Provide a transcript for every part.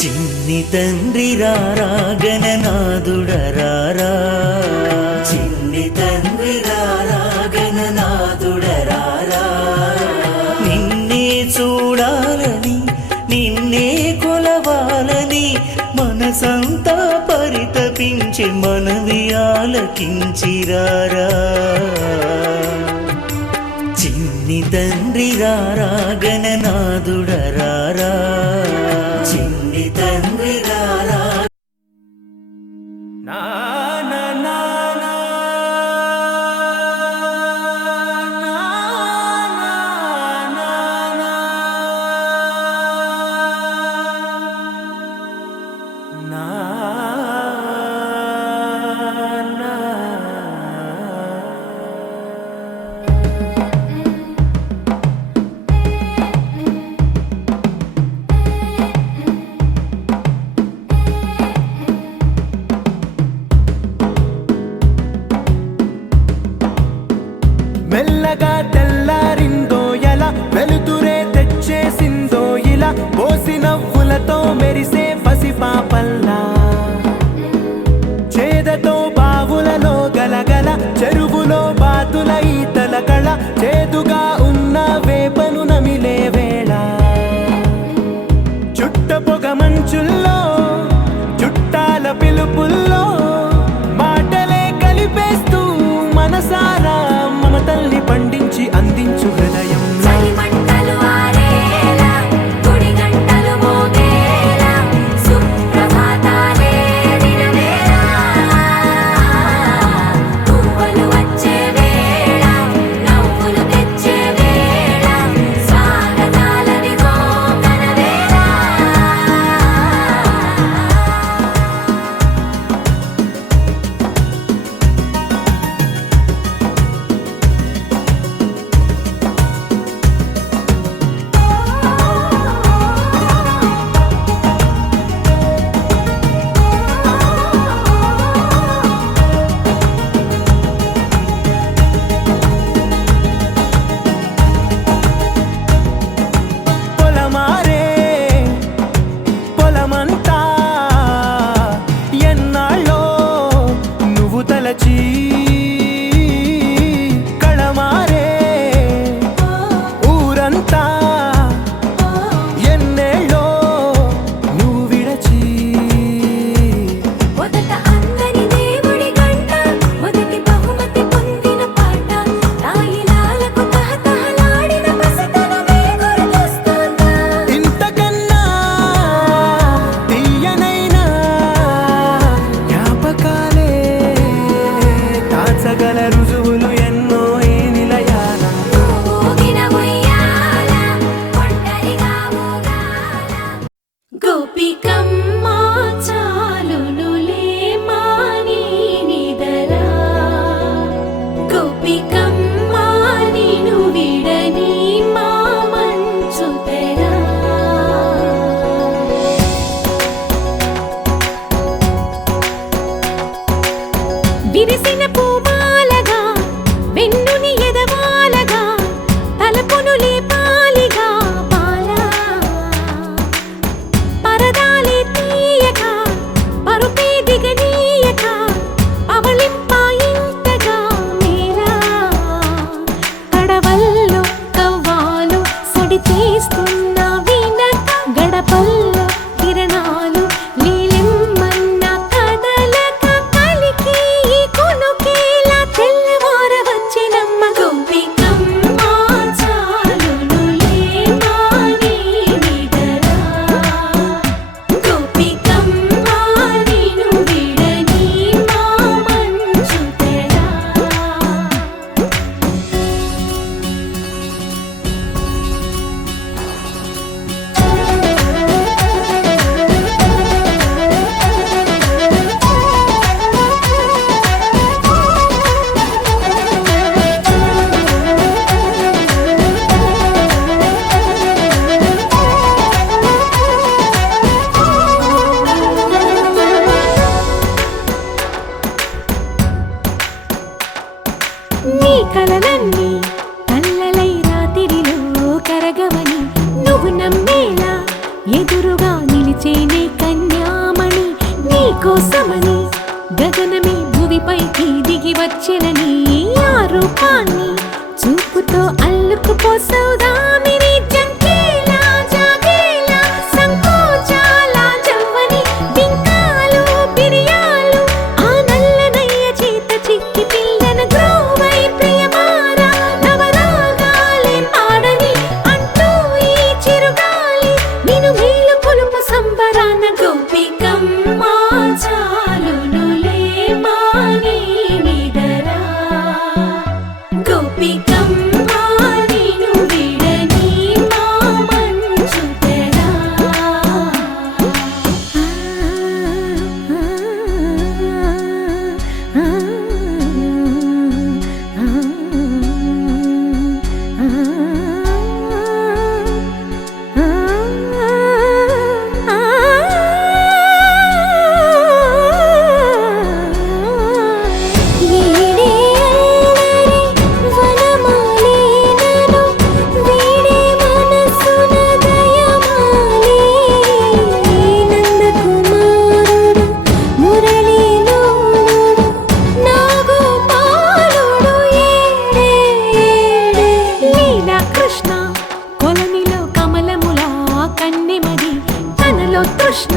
చిన్ని తండ్రి రారా గణనాథుడరారా, చిన్ని తండ్రి రారా గణనాథుడరారా. నిన్నే చూడాలని నిన్నే కొలవాలని మనసంతా పరితపించి మనవి ఆలకించిరారా. చిన్ని తండ్రి రారా గణనాథుడరారా, చిన్ని తండ్రి రారా. నా నా నా నా మెల్లగా తెల్లారిందో ఎలా, వెలుతురే తెచ్చేసిందో ఇలా, పోసి నవ్వులతో మెరిసే పసిపాపల్లా, చేదతో బావులలో గలగల, చెరువులో బాతుల ఈతల కళ, చేదుగా ఉన్న వేపను నమిలే వేళ, చుట్ట పొగ మంచుల్లో చుట్టాల పిలుపుల్లో మాటలే కలిపేస్తూ మనసారా మమతల్ని పండించి అందించు హృదయం. కళమారే ఊరంతా ఎన్నేళ్ళో నువ్వు విడచి, మొదట అందని దేవుడి గంట, మొదటి బహుమతి పొందిన పాట, తాయిలాలకు తహతహలాడిన పసితనమే గుర్తొస్తుందా? ఇంతకన్నా తీయనైనా జ్ఞాపకాలే దాచగల రుజువులు ఎన్నో ఈ నిలయాల. ఊగిన ఉయ్యాల, ఒంటరిగా ఊగాల. గోపికమ్మ చాలునులే మాని నిదరా, గోపికమ్మ నిను విడని మా మంచు తెరా. విరిసిన పూమాలగా వెన్నుని ఎదవాలగా, తలపును లేపాలిగా బాలా, పరదాలే తీయక పరుపే దిగనీయక, అవలింపాయింతగా మేరా, కడవల్లో కవ్వాలు సడి తీస్తున్న వినత, గడపల్లో కిరణాలు నీలిమ్మన్న కదలక, కలికి ఈ కొనుకేలా తెల్లవార వచ్చినమ్మ. గోపికమ్మ చాలునులే మాని నిదరా, గోపికమ్మ నిను విడని మా మంచు తెరా. నీ కలలన్నీ కల్లలై రాత్రిలో కరగవని నువ్వు నమ్మేలా ఎదురుగా నిలిచి పిలిచేనే కన్యామణి నీకోసమని గగనమే భువిపైకి దిగి వచ్చినని ఆ రూపాన్ని చూపుతో అల్లుకుపోసౌదామిని జంకేలా జాగేలా సంకోచాల జవ్వని బింకాలు బిరియాలు ఆ నల్లనయ్య చేత చిక్కి పిల్లన గ్రోవై ప్రియమారా నవరాగాలే పాడని అంటూ ఈ చిరుగాలి నిన్ను మేలు కొలుపు సంబరాన గోపికమ్మ చాలునులే మాని నిదరా గోపికమ్మ నిన్ను విడని మా మంచు తెరా కృష్ణ కొలనిలో కమలములా కన్నెమది తనలో తృష్ణ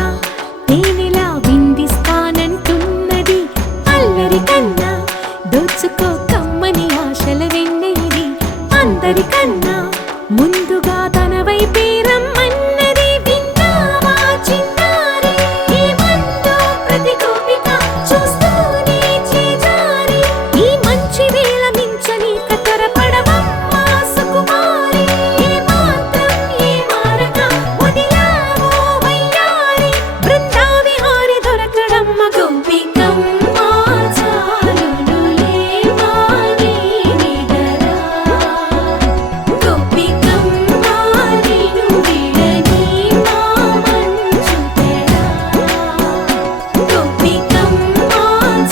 తేనెలా విందిస్తానంటున్నది అల్లరి కన్నా దోచుకో కమ్మని ఆశల వెన్నెయిది అందరికన్నా ముందుగా తన వైపే రమ్మన్నది విన్నావా చిన్నారి ఈ మందో ప్రతి గోపిక చూస్తూనే చేజారి ఈ మంచి వేళ మించని కతరపడవమ్మ సుకుమారి ఏ మాత్రం ఏ మారక వదిలావో వయ్యారి బృందావిహారి దొరకడమ్మ గోపికమ్మ చాలునులే మాని నిదరా గోపికమ్మ నిన్ను విడని మా మంచు తెరా గోపికమ్మ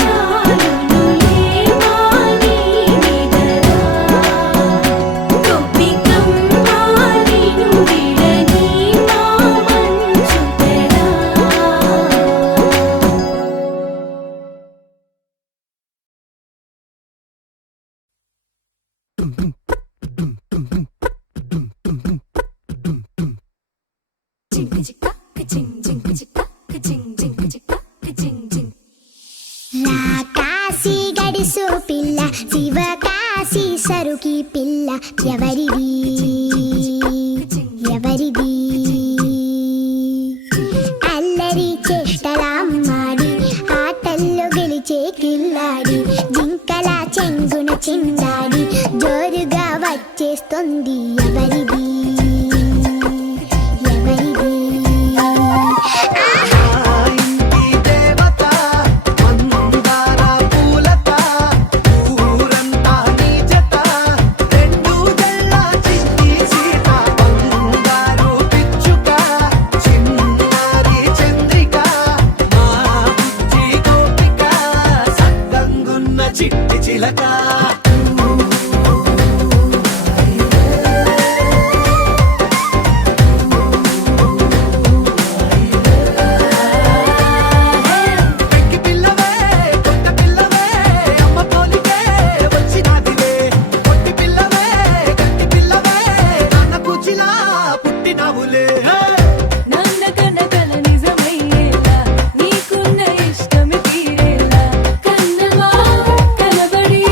చాలునులే మాని నిదరా గోపికమ్మ నిన్ను విడని మా మంచు తెరా కాశీ గడిసు పిల్ల శివ కాశీ సరుకి పిల్ల ఎవరిది ఎవరిది అల్లరి చేష్టలామ్మాడి ఆటల్లో గెలిచే కిల్లాడి జింకల చెంగున చిందాడి జోరుగా వచ్చేస్తుంది ఎవరిది ఎవరిది ఇంటి దేవత మందార పూలత ఊరంతా నీ జత రెండు జల్ల చిట్టి సీత బంగారు పిచ్చుక చిన్నారి చంద్రిక మా బుజ్జి గోపిక సద్దంగున్న చిట్టి చిలక పెక్కి పిల్లవే కొత్త పిల్లవే అమ్మ పోలికే వచ్చినాదిలే కొట్టి పిల్లవే గట్టి పిల్లవే నాన్న కూచిలా పుట్టినావులే నాన్న కనకల నిజమయ్యేలా నీకున్న ఇష్టమి తీరేలా కన్నవా కనబడి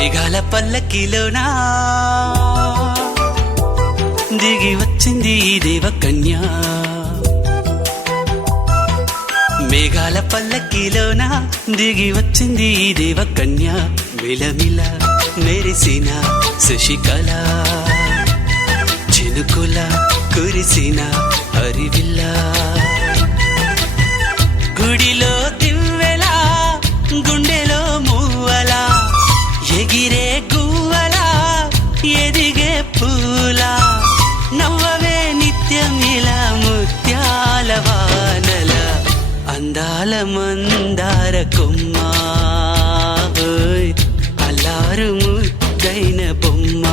మేఘాల పల్లకిలోనా దిగి వచ్చింది ఈ దేవకన్య మేఘాల పల్లకిలోన దిగి వచ్చింది ఈ దేవకన్య మిలమిల మెరిసిన శశికళ చినుకుల కురిసిన హరివిల్ల గుడిలో దివ్వెలా గుండెలో మూవలా ఎగిరే గువ్వలా ఎదిగే పూలా నవ్వవే నిత్యమిలా ముత్యాల వానల అందాల మందార కొమ్మ ఓయ్ అల్లారు ముద్దైన బొమ్మ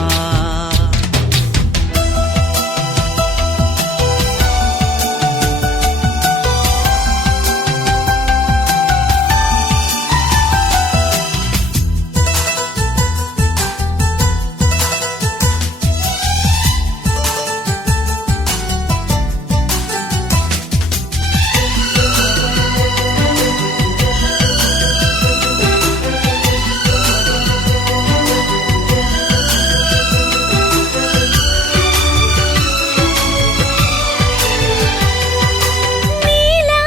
నీలా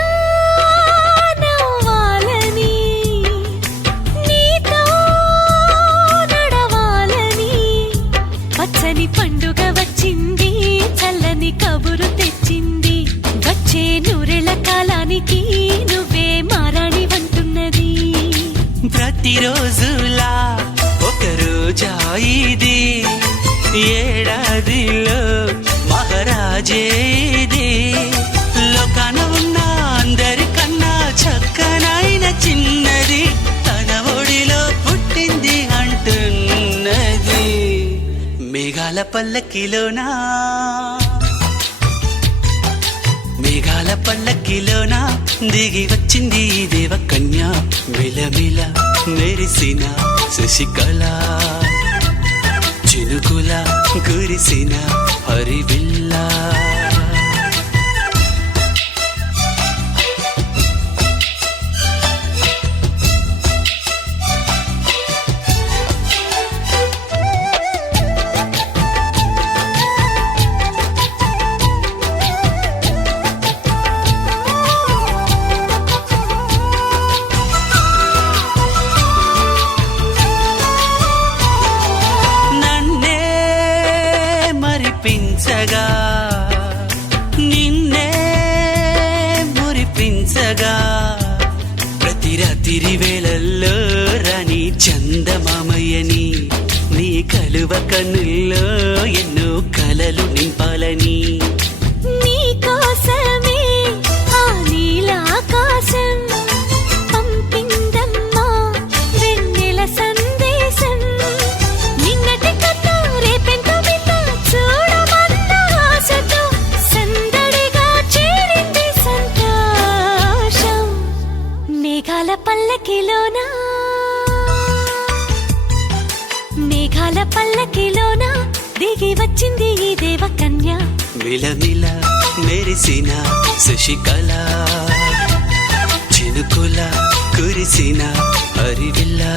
నవ్వాలని నీతో నడవాలని పచ్చని పండుగ వచ్చింది చల్లని కబురు తెచ్చింది వచ్చే నూరెళ్ళ కాలానికి నువ్వే మారాణి వంటున్నది ప్రతిరోజులా ఒక రోజా ఇది ఏడాదిలో మహారాజే ఇది లోకాన ఉన్న అందరికన్నా చక్కనైన చిన్నది తన ఒడిలో పుట్టింది అంటున్నది మేఘాల పల్లకిలోనా మేఘాల పల్లకిలోన దిగి వచ్చింది ఈ దేవకన్య మిలమిల మెరిసిన శశికళ చినుకుల కురిసిన హరివిల్లా నన్నే మరిపించగా నిన్నే మురిపించగా ప్రతి రాత్రి వేళల్లో రాణి చందమామయ్యని నీ కలువ కన్నుల్లో ఎన్నో కలలు నింపాలని నీకోసమే ఆ నీలాకాశం పంపిందమ్మా వెన్నెల సందేశం నిన్నటి కథ రేపెంతో వింత చూడమన్న ఆశతో సందడిగా చేరింది సంతోషం మేఘాల పల్లకిలోనా మేఘాల పల్లకిలోన దిగి వచ్చింది ఈ దేవకన్య మిలమిల మెరిసిన శశికళ చినుకుల కురిసిన హరివిల్లా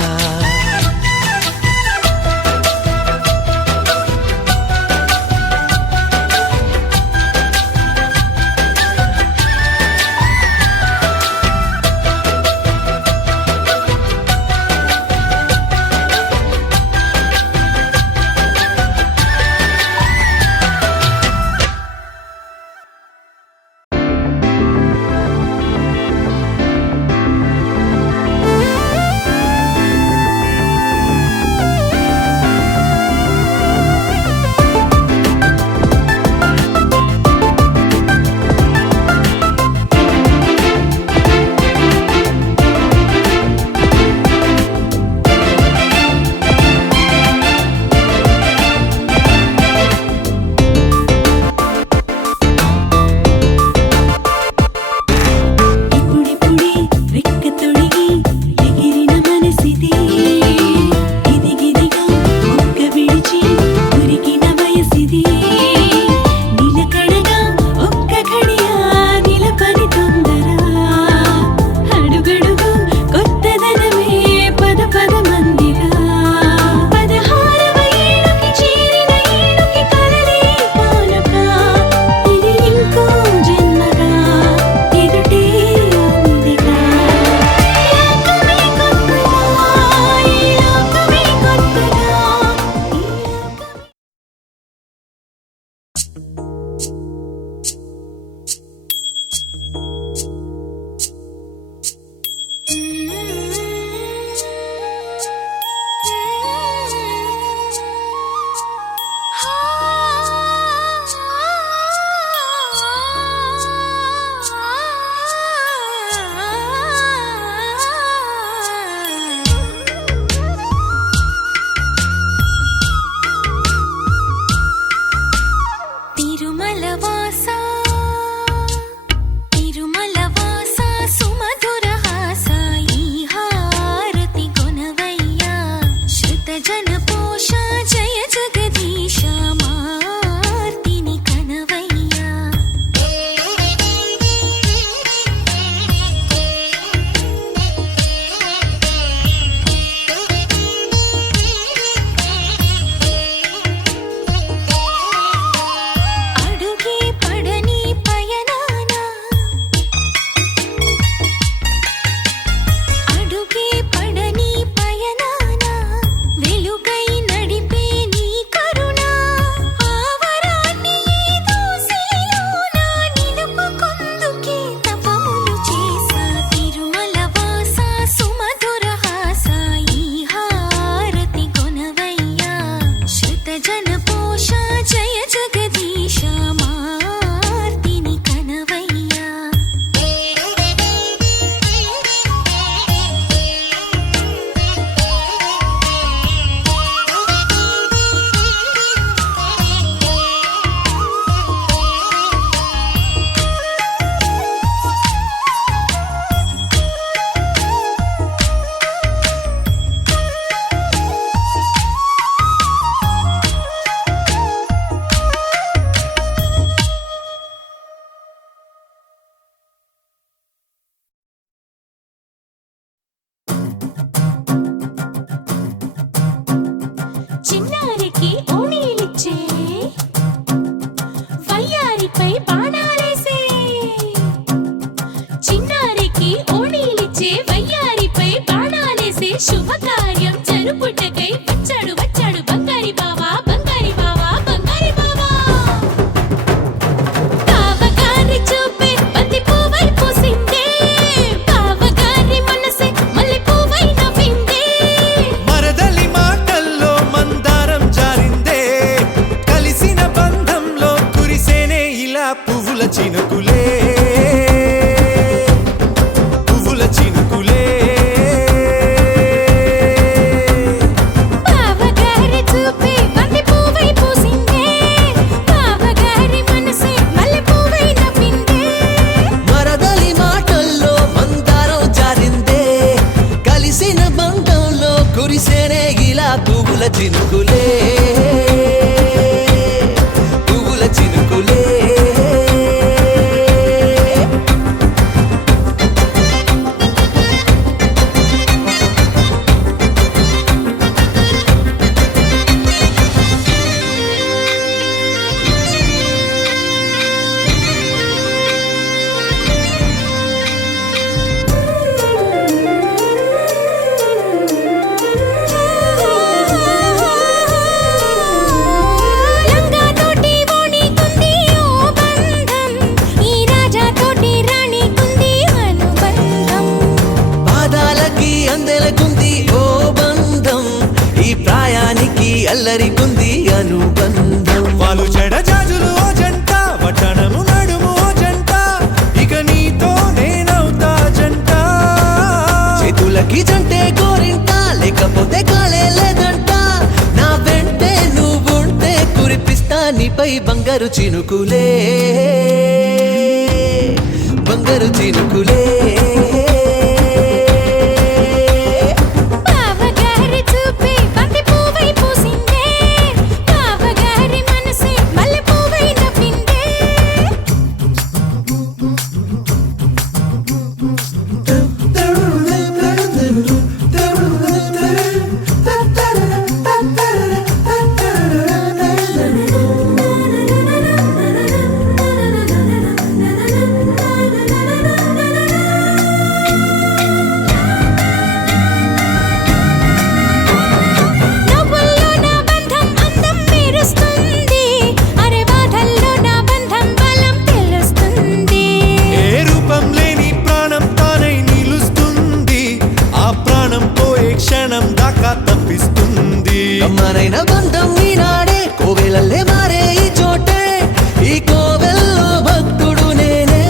పువ్వుల చినుకులే పువ్వుల చినుకులే బావగారి చూపే బంతి పువ్వై పూసిందే బావగారి మనసే మల్లె పువ్వై నవ్విందే మరదలి మాటల్లో మందారం జారిందే కలిసిన బంధంలో కురిసేనే ఇలా పువ్వుల చినుకులే పువ్వుల చినుకులే లంగా తోటి ఓణి కుంది ఓ బంధం ఈ రాజా తోటి రాణి కుంది అనుబంధం పాదాలకి అందెలకుంది ఓ బంధం ఈ ప్రాయానికి అల్లరికుంది అనుబంధం వాళ్ళు చెడజాజులు ఓ జంట పట్టణము నడుము ఓ జంట ఇక నీతో నేనవుతా జంట చేతులకి జంటే గోరింట లేకపోతే కాలే లేదంట నా వెంటే నువ్వుంటే కురిపిస్తా నీపై బంగారు చినుకులే బంగారు చినుకులే బావగారి చూపే బంతి పువ్వై పూసిందే బావగారి మనసే మల్లె పువ్వై నవ్విందే నవ్వుల్లో నా బంధం అందం మెరుస్తుంది అరే బాధల్లో నా బంధం బలం తెలుస్తుంది ఏ రూపం లేని ప్రాణం తానై నిలుస్తుంది ఆ ప్రాణం పోయే క్షణం దాకా తప్పిస్తుంది అమ్మనైన బంధం ఈనాడే కోవెలల్లే మారే ఈ చోటే ఈ కోవెల్లో భక్తుడు నేనే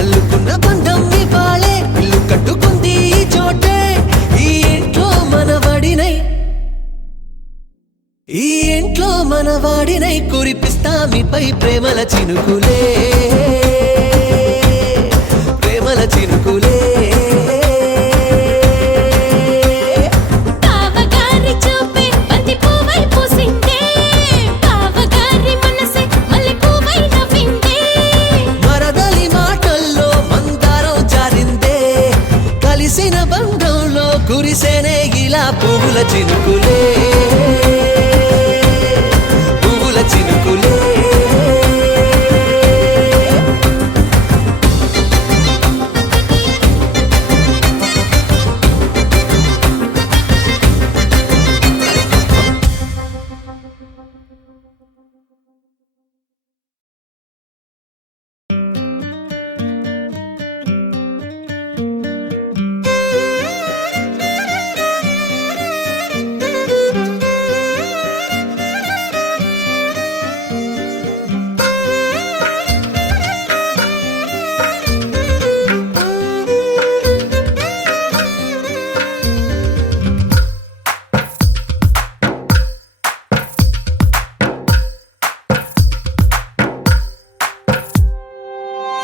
అల్లుకున్న బంధం ఇవాళే ఇల్లు కట్టుకుంది ఈ చోటే ఈ ఇంట్లో మనవాడినై ఈ ఇంట్లో మనవాడినై కురిపిస్తా మీపై ప్రేమల చినుకులే ప్రేమల చినుకులే బావగారి చూపే బంతి పువ్వై పూసిందే బావగారి మనసే మల్లె పువ్వై నవ్విందే మరదలి మాటల్లో మందారం జారిందే కలిసిన బంధంలో కురిసేనే ఇలా పువ్వుల చినుకులే పువ్వుల చినుకులే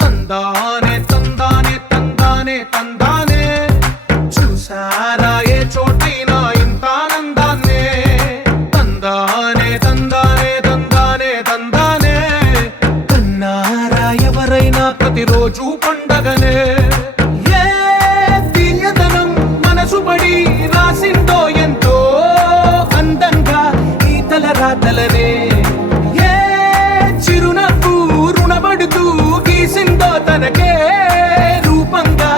తందానే తందానే తందానే తందానే చూసారా ఏ చోటైనా ఇంత ఆనందాన్నే తందానే తందానే తందానే తందానే కన్నారా ఎవరైనా ప్రతిరోజు పండగనే ఏ తీయదనం మనసు పడి రాసిందో ఎంతో అందంగా ఈ తల రాతలనే ఏ చిరునవ్వు రుణపడుతూ గీసిందో తనకే రూపంగా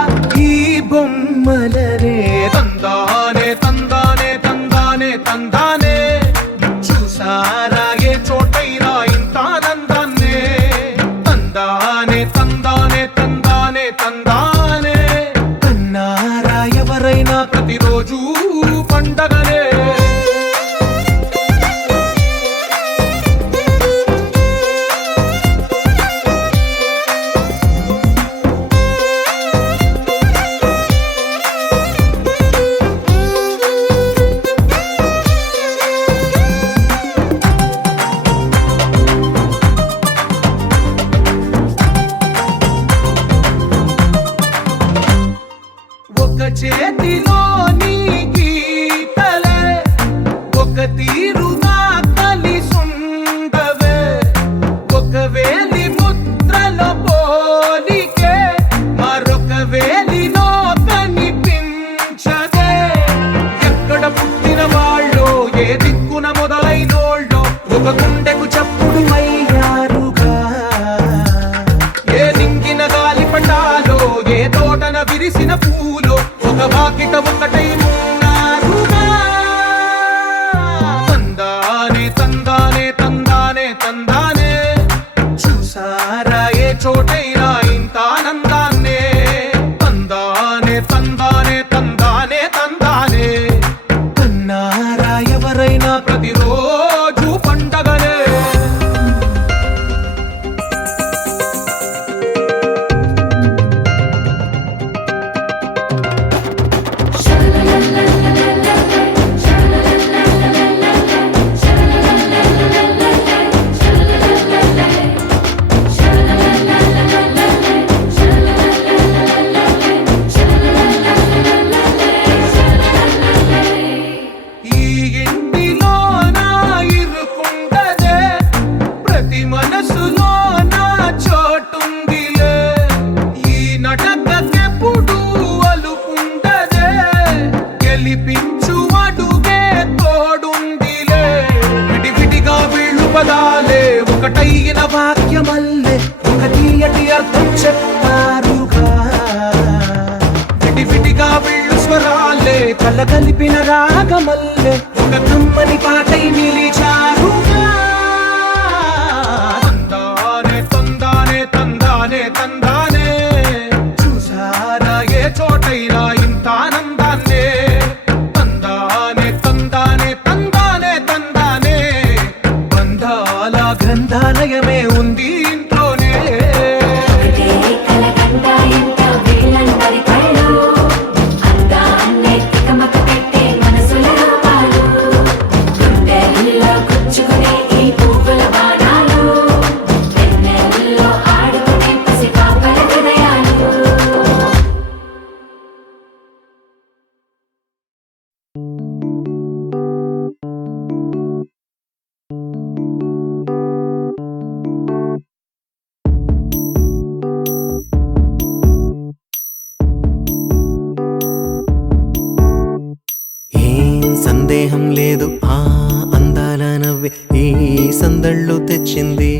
ఈ బొమ్మలనే తందానే తందానే తందానే తందానే చూసారా ఏ చోటైనా ఇంత ఆనందాన్నే తందానే తందానే తందానే ఒకటై ఉన్నారుగా. తందానే తందానే తందానే తందానే చూసారా ఏ చోటైనా ఇంత ఆనందాన్నే. తందానే తందానే తందానే తందానే కన్నారా ఎవరైనా ప్రతిరోజు పండగనే. ఈ ఇంటిలోన ఇరుకుండదే ప్రతి మనసులోన చోటుందిలే. ఈ నటకెప్పుడు అలుకుండదే గెలిపించు అడుగే తోడుందిలే. విడివిడిగా వీళ్ళు పదాలే ఒకటైన వాక్యమల్లే ఒక తీయటి అర్థం చెప్పారుగా. విడివిడిగా వీళ్ళు స్వరాలే కలగలిపిన రాగమల్లే ఒక కమ్మని పాటై నిలిచారుగా. తందానే తందానే తందానే తందానే చూసారా ఏ చోటైనా ఇంత ఆనందాన్నే. తందానే తందానే తందానే తందానే బంధాల గ్రంథాలయమే ఉంది ఇంట్లోనే. ఏం సందేహం లేదు ఆ అందాల నవ్వే ఈ సందళ్ళు తెచ్చింది.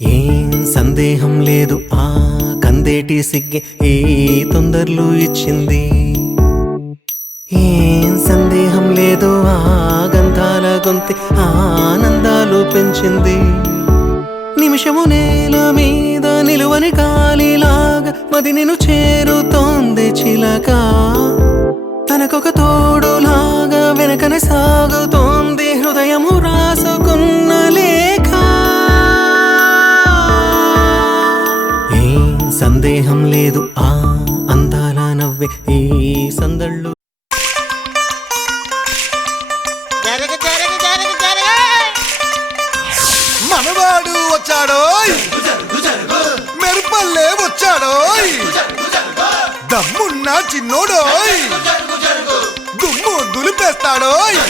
ఏం సందేహం లేదు ఆ కందేటి సిగ్గే ఈ తొందరలు ఇచ్చింది. ఏం సందేహం లేదు ఆ గంధాల గొంతి ఆనందాలు పెంచింది. నిమిషము నేల మీద నిలువని గాలిలాగా మది నేను చేరుతోంది చిలక. తనకొక తోడులాగా వెనకనే సాగుతోంది హృదయము రాసుకున్న లేఖ. ఏం సందేహం లేదు ఆ అందాల నవ్వే ఈ సందళ్ళు. మనవాడు వచ్చాడోయ్, మెరుపల్లే వచ్చాడోయ్, దమ్మున్న చిన్నోడోయ్, గుమ్ము దులిపేస్తాడోయ్.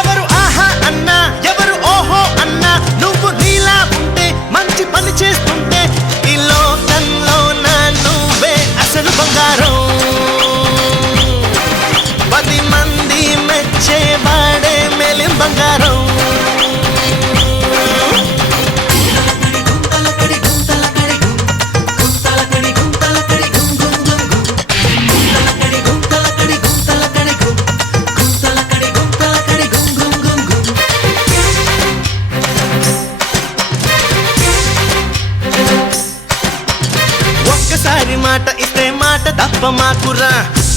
ఎవరు ఆహా అన్నా ఎవరు ఓహో అన్నా నువ్వు నీలా ఉంటే మంచి పని చేస్తుంటే ఈ లోకంలో నా నువ్వే అసలు బంగారం. 10 మంది మెచ్చేవాడే మేలిం బంగారం. ఒక్కసారి మాట ఇస్తే మాట తప్ప మాకురా.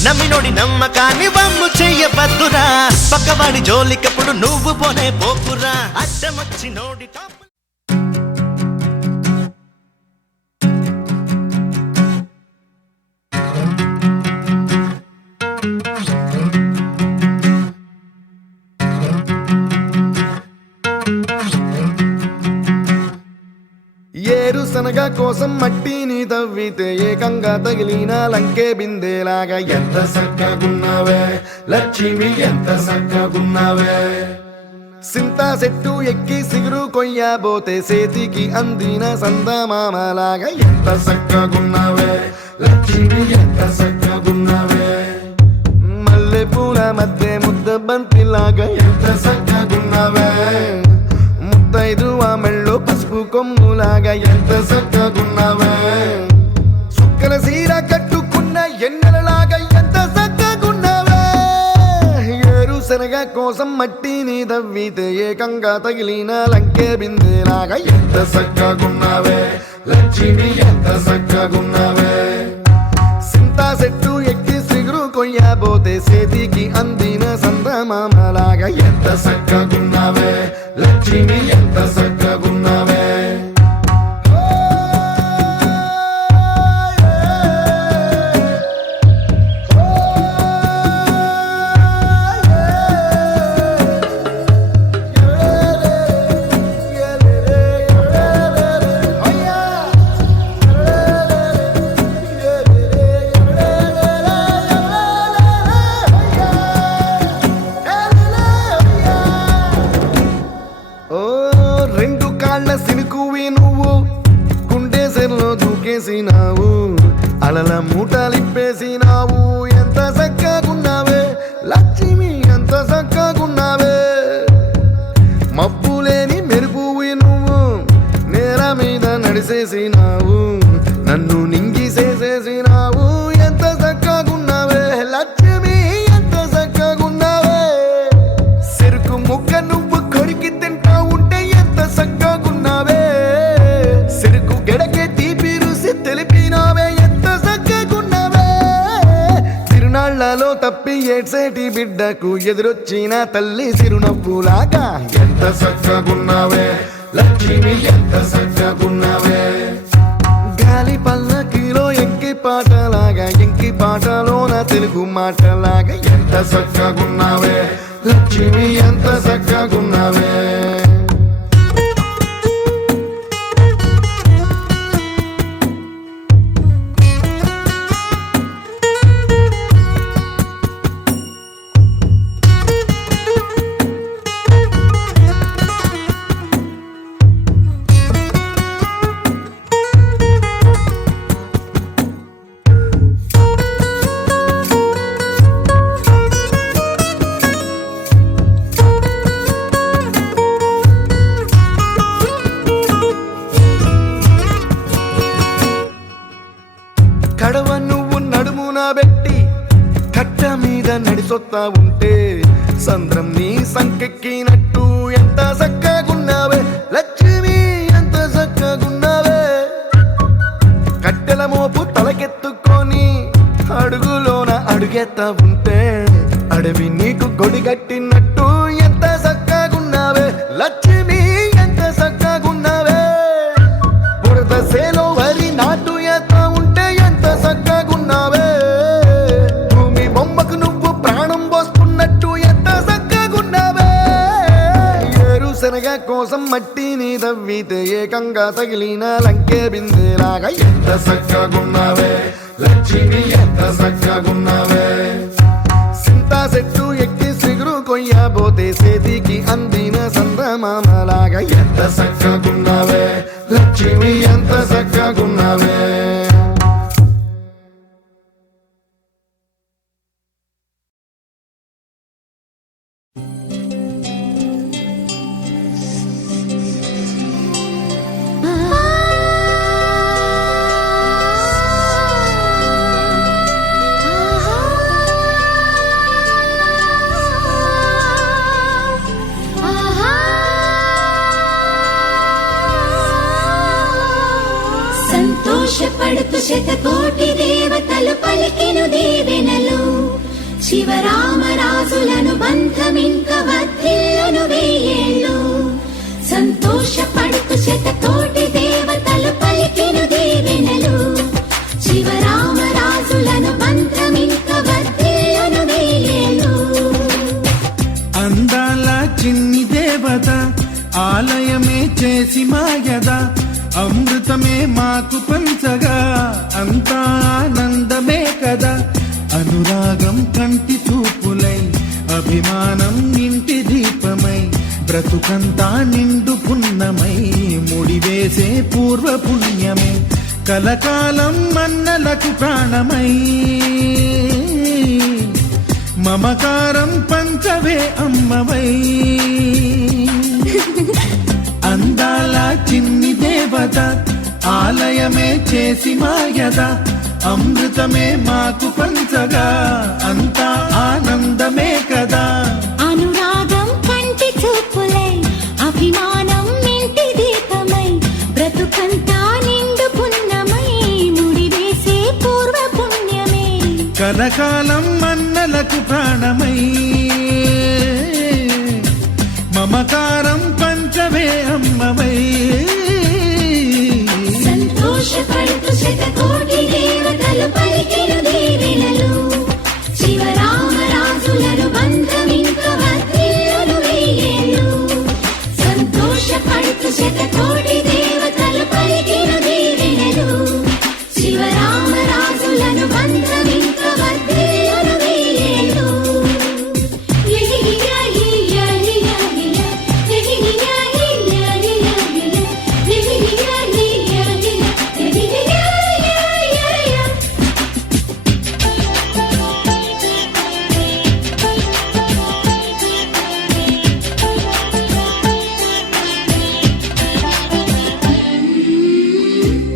నమ్మినోడి నమ్మకాన్ని వమ్ము చెయ్యవద్దురా. పక్కవాడి జోలికప్పుడు నువ్వు పోనే పోకురా. అడ్డమొచ్చి నోడి టాప్ ఏరుశనగ కోసం మట్టిని తవ్వితే ఏకంగా తగిలిన లంకే బిందేలాగా ఎంత సక్కగున్నావే లక్ష్మి, ఎంత సక్కగున్నావే. సింతా చెట్టు ఎక్కి సిగురు కొయ్యబోతే చేతికి అందిన సందమామలాగా ఎంత చక్కగున్నావే లక్ష్మి ఎంత చక్కగున్నావే మల్లె పూల మధ్య ముద్ద బంతిలాగా ఎంత చక్కగున్నావే ముత్తైదు మెళ్ళో పసుపు కొమ్ములాగా ఎంత చక్కగున్నావే సుక్కల సీర కట్టుకున్న ఎన్నెలలాగా ఎంత చక్కగున్నావే ఏరుశనగ కోసం మట్టిని దవ్వితే ఏకంగా తగిలిన లంకే బిందెలాగా ఎంత చక్కగున్నావే లక్ష్మి ఎంత చక్కగున్నావే సింతా చెట్టు ఎక్కి సిగురు కొయ్యబోతే చేతికి అందిన సందమామలాగా ఎంత చక్కగున్నావే లక్ష్మి ఎంత చక్కగున్నావే రెండు కాళ్ళ సినుకువి నువ్వు గుండె సెర్లో దూకేసినావు అలల మూటలిప్పేసినావు ఎంత చక్కగున్నావే లక్ష్మి ఎంత చక్కగున్నావే మబ్బులేని మెరుపువి నువ్వు నేల మీద నడిసేసినావు నన్ను నింగిసేసేసినావు ఎంత చక్కగున్నావే లక్ష్మి ఎంత చక్కగున్నావే చెరుకు ముక్క నువ్వు కొరికి తింటా ఉంటే ఎంత చక్కగున్నావే చెరుకు గెడకే తీపి రుసి తెలిపినావే ఎంత చక్కగున్నావే తిరునాళ్లలో తప్పి ఏడ్సేటి బిడ్డకు ఎదురొచ్చిన తల్లి చిరునవ్వులాగా ఎంత చక్కగున్నావే లక్ష్మి ఎంత చక్కగున్నావే గాలి పల్లకిలో ఎంకి పాటలాగా ఎంకి పాటలోన తెలుగు మాటలాగా ఎంత చక్కగున్నావే లక్ష్మి ఎంత చక్కగున్నావే కడవ నువ్వు నడుమున పెట్టి కట్ట మీద నడిసొత్తా ఉంటే సంద్రం నీ సంకెక్కినట్టు ఎంత చక్కగున్నావే లక్ష్మి ఎంత చక్కగున్నావే కట్టెల మోపు తలకెత్తుకొని అడుగులోన అడుగెత్తా ఉంటే అడవి నీకు గొడిగట్టినట్టు ఎంత చక్కగున్నావే లక్ష్మి ఎంత చక్కగున్నావే బురద సేలో వరి నాటు ఎత్తా ఉంటే ఎంత చక్కగున్నావే భూమి బొమ్మకు నువ్వు ప్రాణం పోస్తున్నట్టు ఎంత చక్కగున్నావే ఏరుశనగ కోసం మట్టిని దవ్వితే ఏకంగా తగిలిన లంకే బిందెలాగా ఎంత చక్కగున్నావే లక్ష్మి ఎంత చక్కగున్నావే సింతా చెట్టు ఎక్కి సిగురు కొయ్యబోతే చేతికి అందిన సందమామలాగా ఎంత చక్కగున్నావే లక్ష్మి ఎంత చక్కగున్నావే సంతోషపడుతు శతకోటి దేవతలు పలికెను దీవెనలు శివరామరాజులను బంధమింక వర్ధిల్లును వెయ్యేళ్ళు సంతోషపడుతు శతకోటి దేవతలు పలికెను దీవెనలు శివరామరాజులను బంధమింక వర్ధిల్లును వెయ్యేళ్ళు అందాల చిన్ని దేవత ఆలయమే చేసి మాయద అమృతమే మాకు పంచగా అంతా ఆనందమే కదా అనురాగం కంటి చూపులై అభిమానం ఇంటి దీపమై బ్రతుకంతా నిండు పున్నమై ముడివేసే పూర్వ పుణ్యమే కలకాలం మన్నలకు ప్రాణమై మమకారం పంచవే అమ్మవై అందాల చిన్ని దేవత ఆలయమే చేసి మాయద అమృతమే మాకు పంచగా అంతా ఆనందమే కదా అనురాగం కంటి చూపులై అభిమానం ఇంటి దీపమై బ్రతుకంతా నిండు పున్నమై ముడివేసే పూర్వ పుణ్యమే కలకాలం మన్నలకు ప్రాణమై మమకారం పంచవే అమ్మవై సంతోషపడుతూ శతకోటి దేవతలు పలికిన దీవెనలు శివరామరాజులను బంధమింక వర్ధిల్లును వెయ్యేళ్ళు సంతోషపడుతూ శతకోటి దేవతలు పలికిన దీవెనలు శివరామరాజులను బంధమింక వర్ధిల్లును వెయ్యేళ్ళు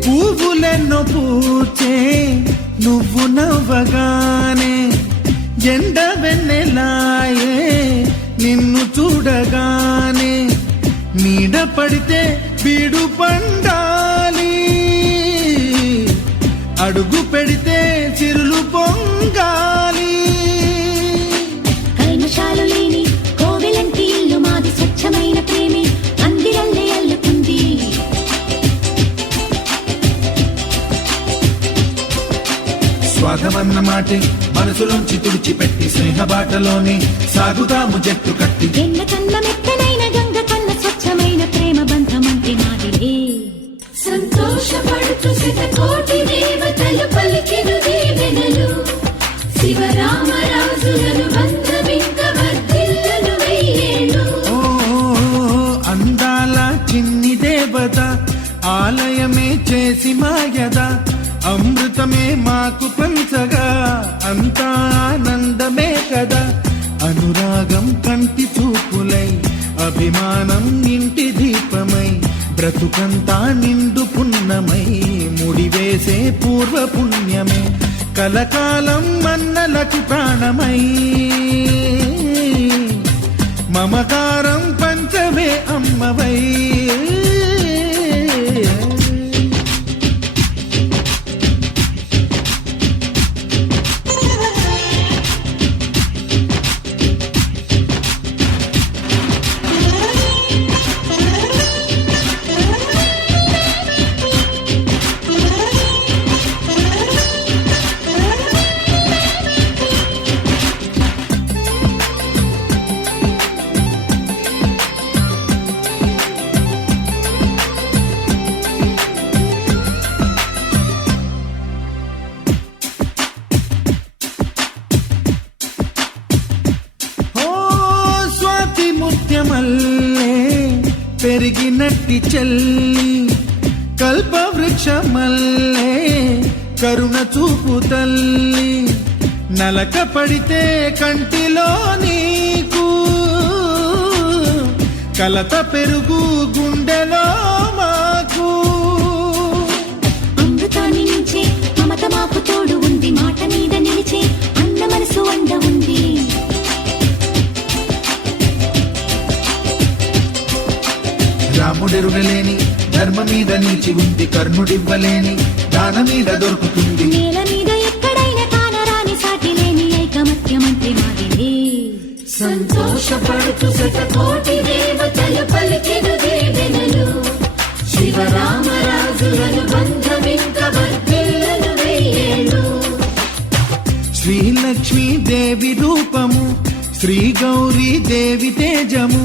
పువ్వులెన్నో పూచే నువ్వు నవ్వగానే ఎండ వెన్నెలాయే నిన్ను చూడగానే నీడ పడితే బీడు పండాలి అడుగు పెడితే చిరులు పొంగాలి కల్మషాలు లేని కోవెలంటి ఇల్లు మాది స్వచ్ఛమైన ప్రేమి అందిరల్లే అల్లుకుంది స్వాగమన్న మాటే మనసులోంచి తుడిచిపెట్టి స్నేహబాటలోనే సాగుదాము జట్టు కట్టి ఎన్న కన్న మెత్తనైన గంగ కన్న స్వచ్ఛమైన ప్రేమ బంధమంటే మాదిలే సంతోషపడుతూ శతకోటి దేవతలు పలికిన దీవెనలు శివరామరాజులను బంధమింక వర్ధిల్లును వెయ్యేళ్ళు అందాల చిన్ని దేవత ఆలయమే చేసి మాయద అమృతమే మాకు పంచగా అంతా ఆనందమే కదా అనురాగం కంటి చూపులై అభిమానం ఇంటి దీపమై బ్రతుకంతా నిండు పున్నమై ముడివేసే పూర్వ పుణ్యమే కలకాలం మన్నలకు ప్రాణమై మమకారం పంచవే అమ్మవై మల్లే పెరిగినట్టి చెల్లి కల్పవృక్షమల్లే కరుణ చూపు తల్లి నలక పడితే కంటిలో నీకు కలత పెరుగు గుండెలో మాకు అమృతాన్ని మించే మమత మాకు తోడు ఉంది మాట మీద నిలిచే అన్న మనసు అండ ఉంది రాముడెరుగలేని ధర్మ మీద నిలిచి ఉంది కర్ణుడివ్వలేని దాన మీద దొరుకుతుంది నేల మీద ఎక్కడైనా కానరాని సాటి లేని ఐకమత్యమంటే మాదిలే సంతోషపడుతూ శతకోటి దేవతలు పలికిన దీవెనలు శివరామరాజులను బంధమింక వర్ధిల్లును వెయ్యేళ్ళు శ్రీలక్ష్మీ దేవి రూపము శ్రీ గౌరీ దేవి తేజము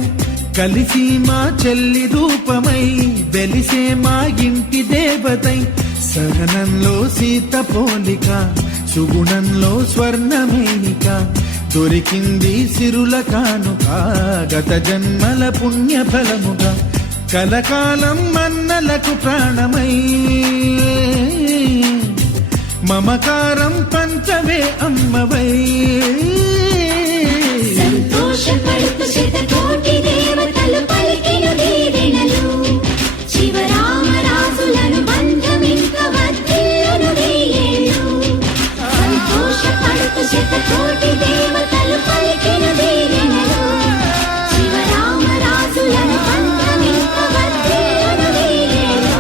కలిసి మా చెల్లి రూపమై వెలిసే మా ఇంటి దేవతై సహనంలో సీత పోలిక సుగుణంలో స్వర్ణమేనిక దొరికింది సిరుల కానుక గత జన్మల పుణ్య ఫలముగా కలకాలం మన్నలకు ప్రాణమై మమకారం పంచవే అమ్మవై సంతోషపడుతు శతకోటి దేవతలు పలికిన దీవెనలు శివరామరాజులను బంధమింక వర్ధిల్లును వెయ్యేళ్ళు సంతోషపడుతు శతకోటి దేవతలు పలికిన దీవెనలు శివరామరాజులను బంధమింక వర్ధిల్లును వెయ్యేళ్ళు.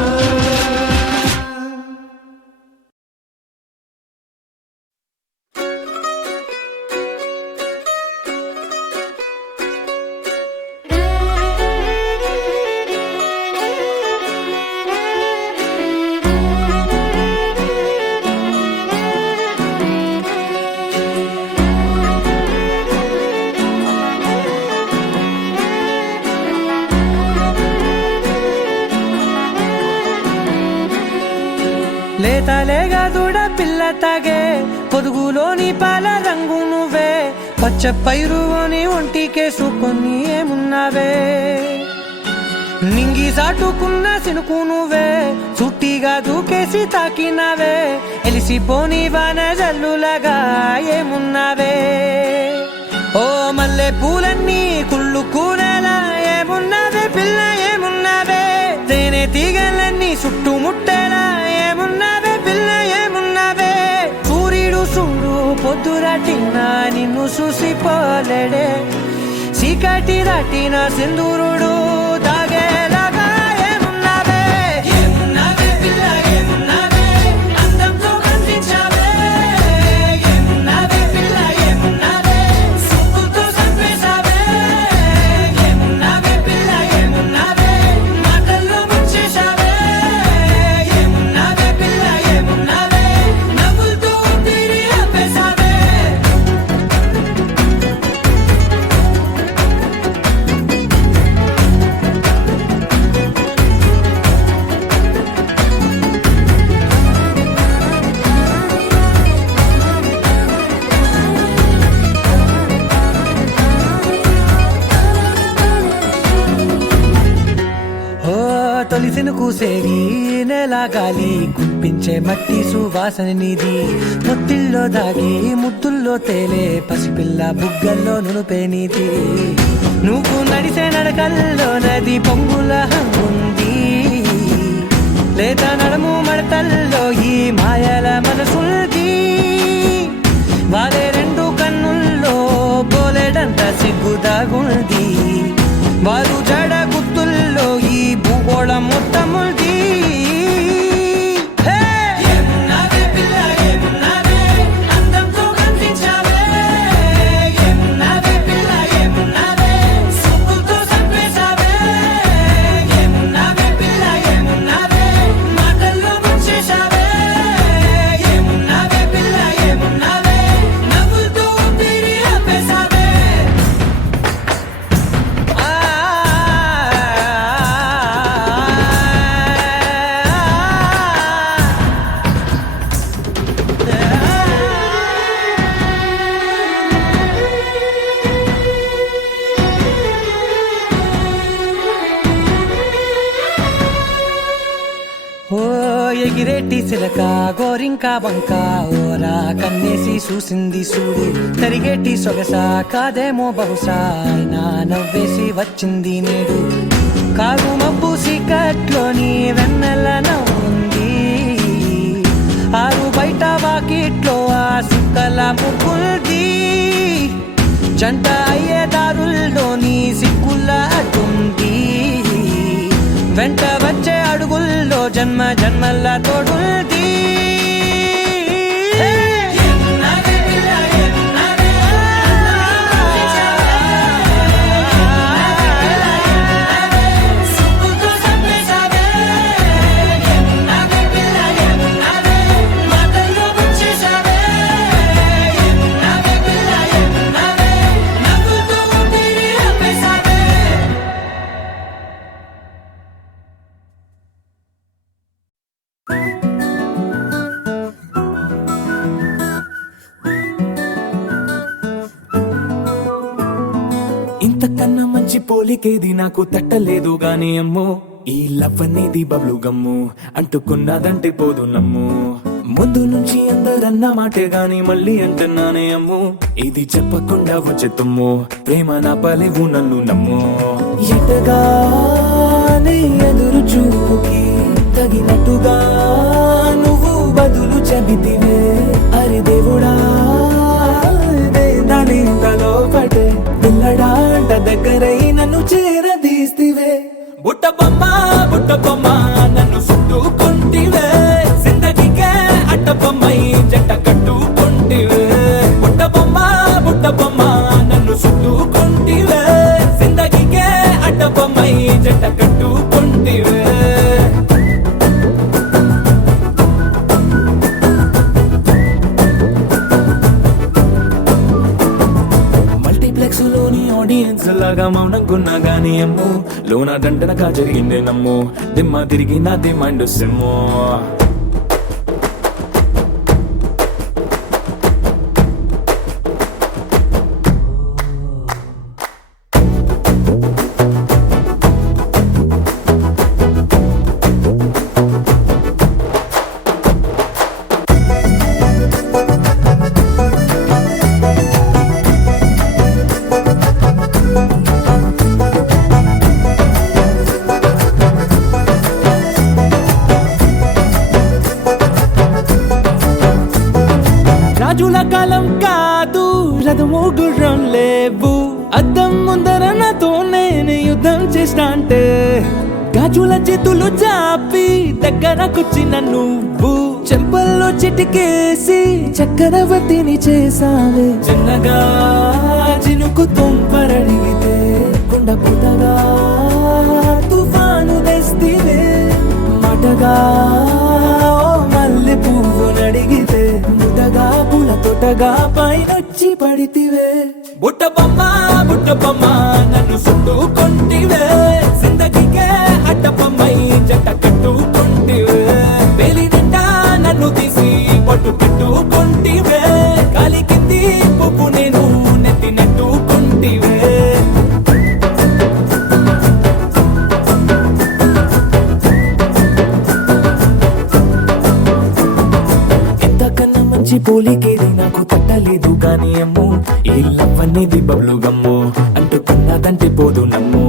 లేతలేగా దూడ పిల్ల తాగే పొదుగులోని పాల రంగు నువ్వే పచ్చ పైరుని ఒంటికేసుకొని ఏమున్నావే నింగి సాటుకున్న సినుకు నువ్వే చుట్టిగా దూకేసి తాకినావే ఎలిసిపోని వాన జల్లులగా ఏమున్నావే ఓ మల్లె పూలన్నీ కుళ్ళు కూరేలా ఏమున్నావే పిల్ల ఏమున్నావే తేనె తీగలన్నీ చుట్టుముట్టేలా ఏమున్నావే పిల్ల ఏమున్నావే సూర్యుడు చూడు పొద్దురాటిన నిన్ను చూసిపోలేడే చీకటి దాటిన సింధూరుడు తాగేలాగా ఏమున్నావే ఏమున్నావే పిల్ల ఏమున్నావే అందంతో కనిపించావే ఏమున్నావే పిల్ల ఏమున్నావే సుక్కుతో చంపేశావే ఏమున్నావే పిల్ల ఏమున్నావే మాటల్లో ముంచేశావే ఏమున్నావే పిల్ల ఏమున్నావే నవ్వులతో ఊపిరి ఆపేశావే. ఓ తొలిసిన కూసేది నెల గాలి గుప్పించే మట్టి సువాసన నీది పొత్తిల్లో దాగి ముద్దుల్లో తేలే పసిపిల్ల బుగ్గల్లో నునుపే నీది నువ్వు నడిసే నడకల్లో నది పొంగుల హంగుంది లేదా నడము మడతల్లో ఈ మాయల మనసుల్ది వారే రెండు కన్నుల్లో బోలెడంత సిగ్గుదాగుంది వారు జడ గుర్తుల్లో ఈ భూగోళం మొత్తముల్ది ఏమున్నావే పిల్ల ఏమున్నావే అందంతో కనిపించావే ఏమున్నావే పిల్ల ఏమున్నావే సుక్కుతో చంపేశావే ఏమున్నావే పిల్ల ఏమున్నావే మాటల్లో ముంచేశావే ఏమున్నావే పిల్ల ఏమున్నావే నవ్వులతో ఊపిరి ఆపేశావే. ఓ ఎగిరేటి సిలక గోరింక వంక ఓరా కన్నేసి చూసింది చూడు తరిగేటి సొగస కాదేమో బహుశా అయినా నవ్వేసి వచ్చింది నేడు కారు మబ్బు సీకట్లోని వెన్నెల నవ్వుంది ఆరు బయట వాకిట్లో ఆ సుక్కల ముగ్గుల్ది జంట అయ్యే దారుల్లోని సిక్కుల అడ్డుంది వెంట వచ్చే అడుగుల్లో జన్మ జన్మల తోడుంది. మంచి పోలికేది నాకు తట్టలేదు గాని అమ్మో ఈ లవ్ అనేది బబ్లు గమ్ము అంటుకున్నదంటే పోదు నమ్ము ముందు నుంచి అందరన్న మాటే గాని మళ్ళీ అంటున్నానే అమ్ము ఇది చెప్పకుండా వచ్చే తుమ్ము ప్రేమ నా పలేవు నన్ను నమ్ము ఎటగానే ఎదురు చూపుకి తగినట్టుగా నువ్వు బదులు చెబితివే అరే దేవుడా దానింతలో పడే పిల్లడాంట దగ్గరై నన్ను చేరదీస్తివే బుట్ట బొమ్మ నన్ను చుట్టుకుంటివే జిందగీకే అట్ట బొమ్మై జంట కట్టుకుంటివే బుట్ట బొమ్మ నన్ను చుట్టుకుంటివే జిందగీకే అట్ట బొమ్మై జంట కట్టుకుంటివే ఆడియన్స్ లాగా మౌనంకున్నా గానీ అమ్ము లోన దండనగా జరిగిందే నమ్ము దిమ్మ తిరిగి నాదే మైండ్ సిమ్ము రాజుల కాలం కాదు రథము గుర్రం లేవు అద్దం ముందర నాతో నేను యుద్ధం చేస్తా అంటే గాజుల చేతులు చాపి దగ్గరకొచ్చిన నువ్వు చెంపల్లో చిటికేసి చక్రవర్తిని చేసావే చిన్నగా చినుకు తుంపరడిగితే కుండ పుటగా తుఫాను తెస్తివే మాటగా మల్లె పువ్వు నడిగితే ముదగా పూల తోటగా పైనొచ్చి పడితివే బుట్ట బొమ్మ నన్ను చుట్టుకుంటివే జిందగీకే అట్ట బొమ్మై జంట కట్టుకుంటివే వేలి నిండా నన్ను తీసి పట్టు పెట్టుకుంటివే కాలి కింది పువ్వు నేను నెత్తినట్టుకుంటివే పోలికేది నాకు తట్టలేదు గాని అమ్ము ఈ లవ్ అనేది బబ్లు గమ్ము అంటుకున్నదంటే పోదు నమ్ము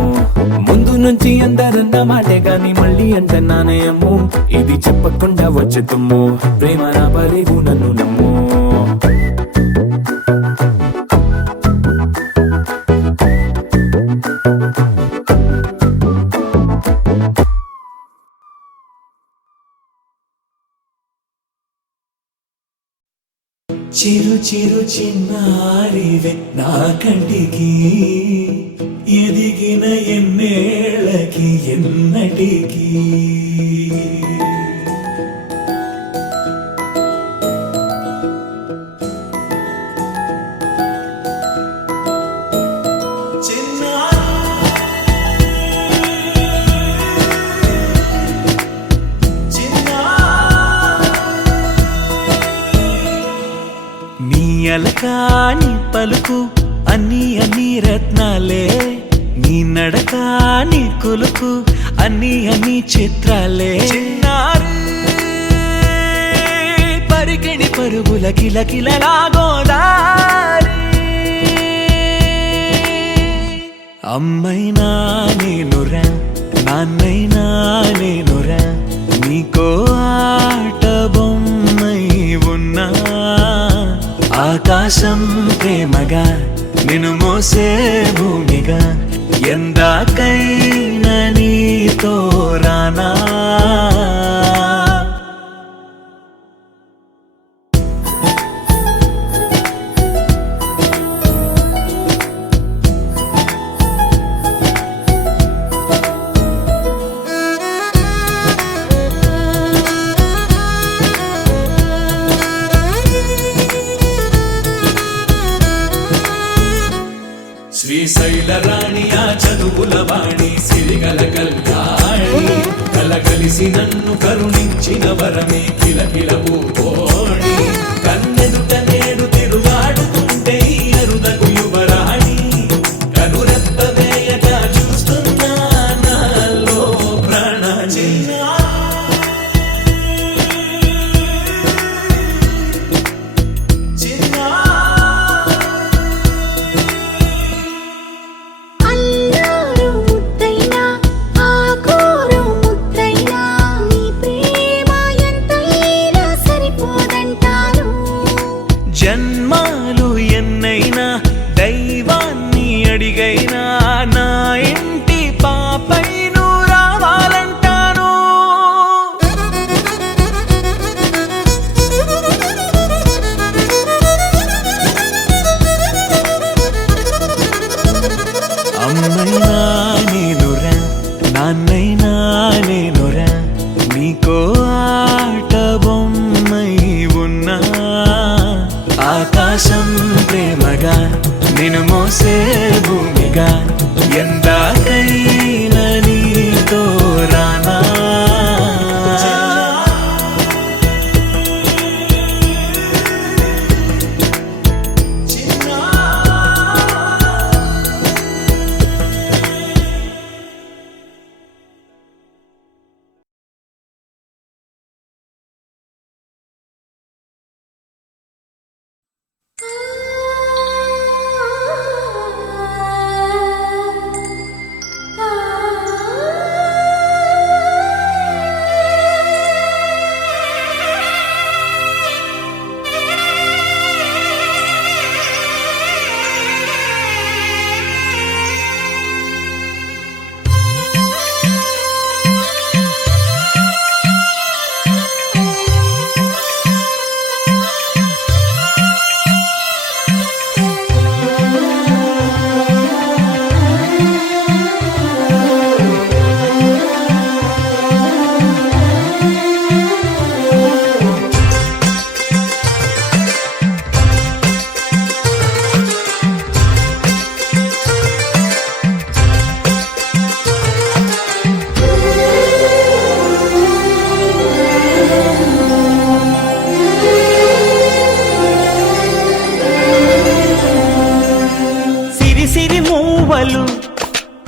ముందు నుంచి అందరన్న మాటే గాని మళ్ళీ అంటున్నానే అమ్ము ఇది చెప్పకుండా వచ్చే తుమ్ము ప్రేమ నా పలేవు నన్ను నమ్ము చిరు చిరు చిన్నారివే నా కంటికి ఎదిగిన ఎన్నేళ్ళకి ఎన్నటికి అలకాని పలుకు అన్ని రత్నాలే నీ నడక నీ కొలుకు అన్ని చిత్రాలే పరికిణి పరుగుల కిలకిలలాగోదారి అమ్మైనా నేనురా నాన్నైనా నేనురా నీకో ఆట బొమ్మై ఉన్నా ఆకాశం ప్రేమగా నిన్ను మోసే భూమిగా ఎందాకైనా నీతో రానా శ్రీశైల రాణి ఆ చదువుల వాణి సిరిగల కళ్యాణి కలగలిసి నన్ను కరుణించిన వరమే కిలకిల పూకోణి కన్నెదుట నేడు తిరుగాడుతుంటే అరుదకు యువరాణి కనురెప్ప వేయగా ప్రేమగా నిన్ను మోసే భూమిగా ఎందాకైనా నీతో రానా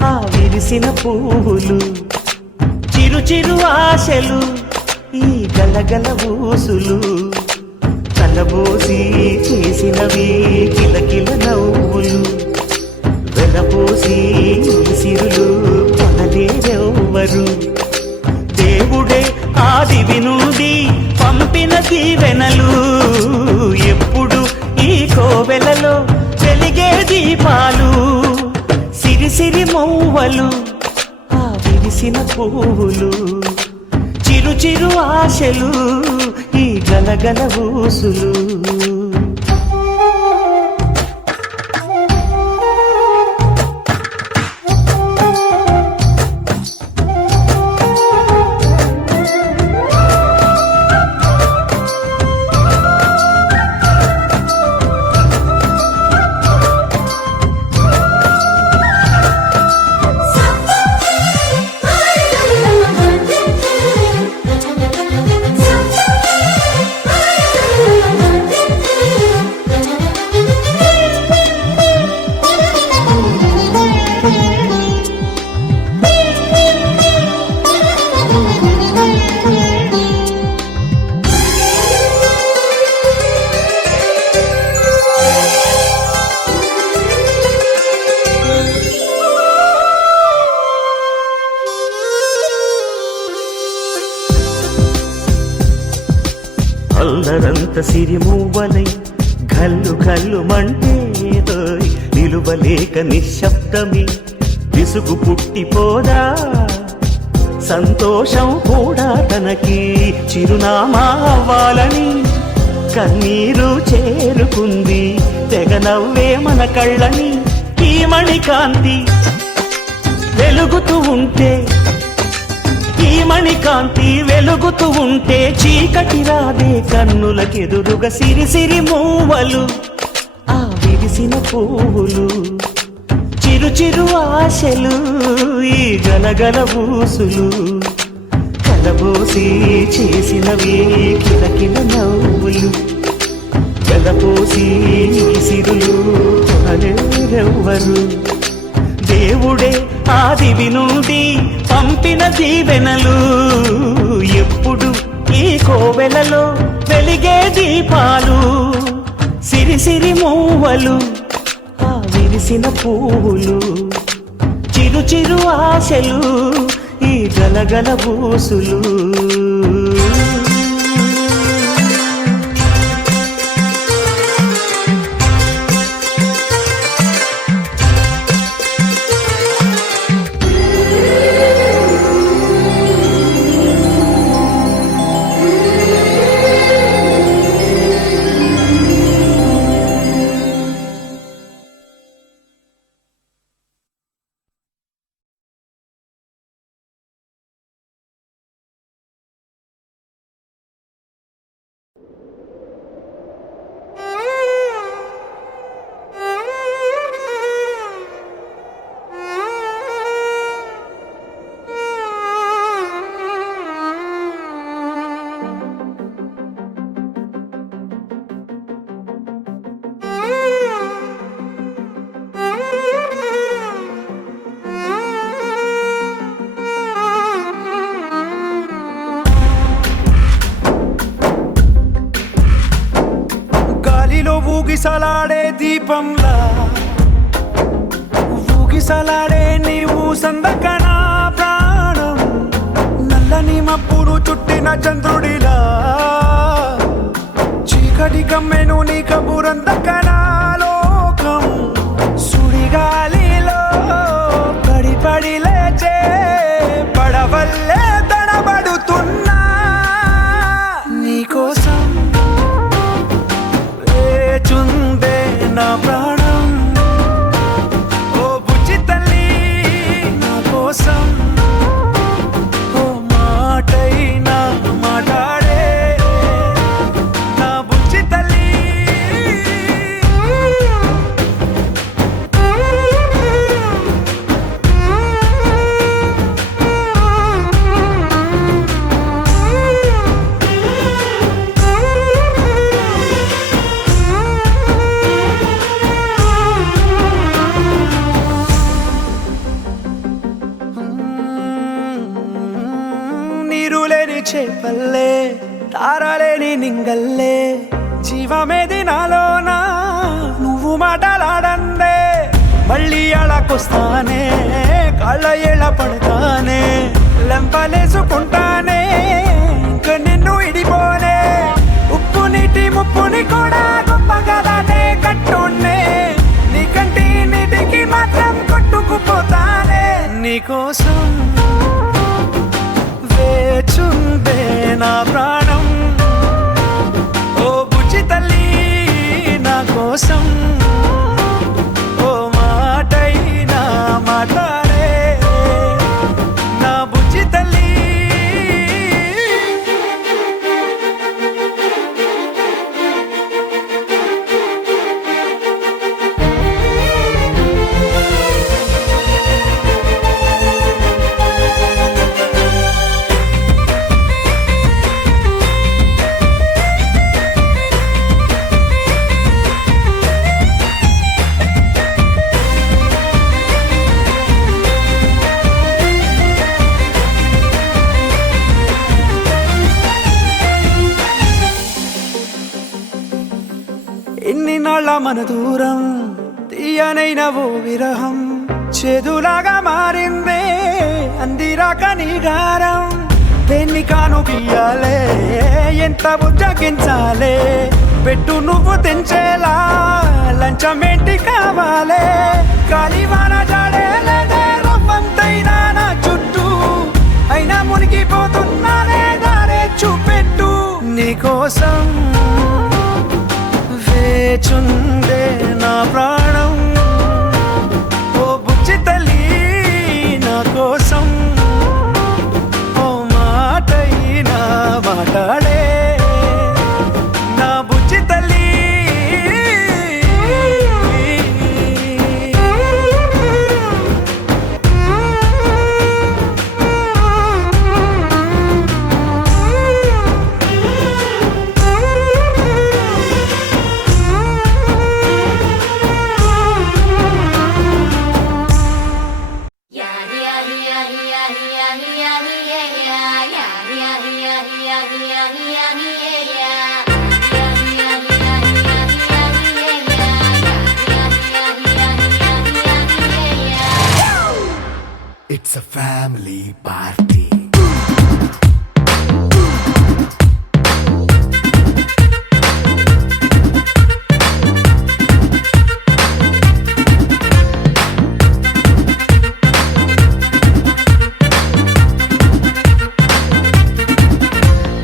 ఆ విరిసిన పువ్వులు చిరు చిరు ఆశలు ఈ గలగల ఊసులు కలబోసి చేసినవి కిలకిల నవ్వులు వెలపోసి సిరులు కొనలేరెవ్వరు దేవుడే ఆదివి నుండి పంపిన దీవెనలు ఎప్పుడు ఈ కోవెలలో వెలిగే దీపాలు సిరి సిరి మౌవలు ఆ విరిసిన పువ్వులు చిరు చిరు ఆశలు ఈ గలగల ఊసులు అల్లరంత సిరిమూవలై గల్లు గల్లు మంటే నిలువలేక నిశ్శబ్దమి విసుగు పుట్టిపోదా సంతోషం కూడా తనకి చిరునామా అవ్వాలని కన్నీరు చేరుకుంది తెగ నవ్వే మన కళ్ళని ఈ మణికాంతి వెలుగుతూ ఉంటే ఈ మణికాంతి వెలుగుతూ ఉంటే చీకటి రాదే కన్నులకెదురుగా సిరి సిరి మూవలు ఆ విరిసిన పువ్వులు చిరు చిరు ఆశలు ఈ గలగల ఊసులు కలబోసి చేసినవి కిలకిల నవ్వులు వెలపోసి సిరులు కొనలేరెవ్వరు దేవుడే ఆదివి నుండి పంపిన దీవెనలు ఎప్పుడు ఈ కోవెలలో వెలిగే దీపాలు సిరి సిరి మూవలు ఆ విరిసిన పువ్వులు చిరు చిరు ఆశలు ఈ గలగల ఊసులు దీపంలా ఊగిసలాడే నీవు సందకనా ప్రాణం నల్లని మబ్బును చుట్టిన చంద్రుడిలా చీకటి కమ్మెను నీ కబురందకనా లోకం సుడిగాలిలో పడి పడి లేచే పడవల్లే తడబడుతున్నా నీకోసం వేచుందే నా ప్రాణం ఓ బుజ్జి తల్లి నా కోసం ఓ మాటైనా మాట్లాడే నా బుజ్జి తల్లి నీరు లేని చేపల్లే తారలేని నింగల్లే జీవమేది నాలోనా నువ్వు మాటలాడందే మళ్ళీ అళకొస్తానే కాళ్ళ ఏళ్ళ పడతానే లెంపలేసుకుంటానే ఇంక నిన్ను ఇడిపోనే ఉప్పు నీటి ముప్పుని కూడా గొప్పగా దాటే కట్టున్నే నీ కంటి నీటికి మాత్రం కొట్టుకుపోతానే నీకోసం వేచుందే నా ప్రాణం ఓ బుజ్జి తల్లి నా కోసం ఓ మాటైనా మాట్లాడే నా బుజ్జి తల్లి ఎన్ని నాళ్ళ మన దూరం తీయనైన ఓ విరహం చేదులాగా మారిందే అందిరాక నీగారం దేన్ని కాను గీయాలే ఎంత బుజ్జగించాలే పెట్టు నువ్వు తెంచేలా లంచమేంటి కావాలే కాలివాన జాడేలేదే రవ్వంతైనా నా చుట్టూ అయినా మునిగిపోతున్నానే దారే చూపెట్టు నీకోసం వేచుందే నా ప్రాణం ఓ బుజ్జి తల్లి నా కోసం ఓ మాటైనా మాట్లాడే నా బుజ్జి తల్లి It's a family party.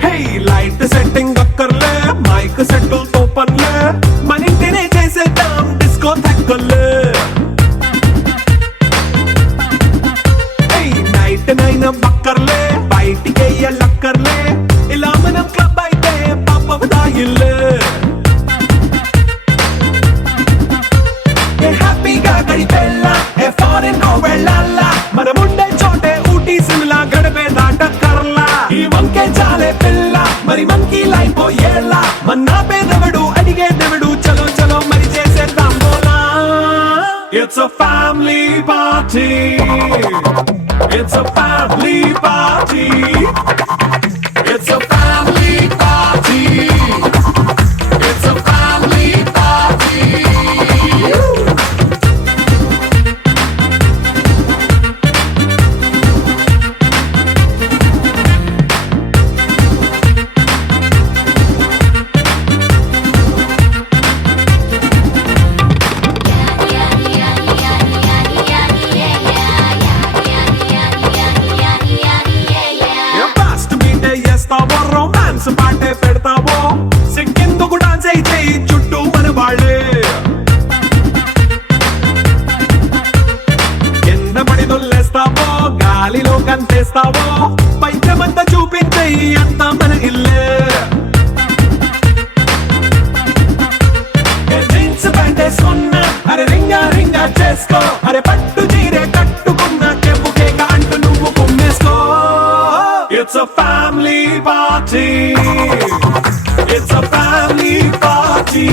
Hey, light setting అక్కర్లే మైక్ సెట్టుల్ తో పనిలే మన ఇంటినే చేసేద్దాం డిస్కో థెక్కలే నైనా బక్కర్లే బయటికి లక్కర్లే ఇలా మనం క్లబ్ అయితే పాపం దాయిల్లే హ్యాపీగా గడిపెల్లా ఏ ఫారెన్ నో వెళ్ళాలా మనముండే చోటే ఊటీ సిమ్లా గడిపే దాటక్కర్లా ఈ వంకే చాలే పిల్ల మరి మంకీ లైఫ్ ఏళ్ళ మన్నా పేదవడు అడిగేదెవడు చలో చలో మరి చేసేద్దాం బోలా It's a family party. It's a family party. It's a family party. It's a family party. అరే రింగా రింగా చేసుకో, అరే పట్టు చీరే కట్టుకున్న చెప్పు కేక అంటూ నువ్వు కుమ్మేసుకో. It's a family party. It's a family party.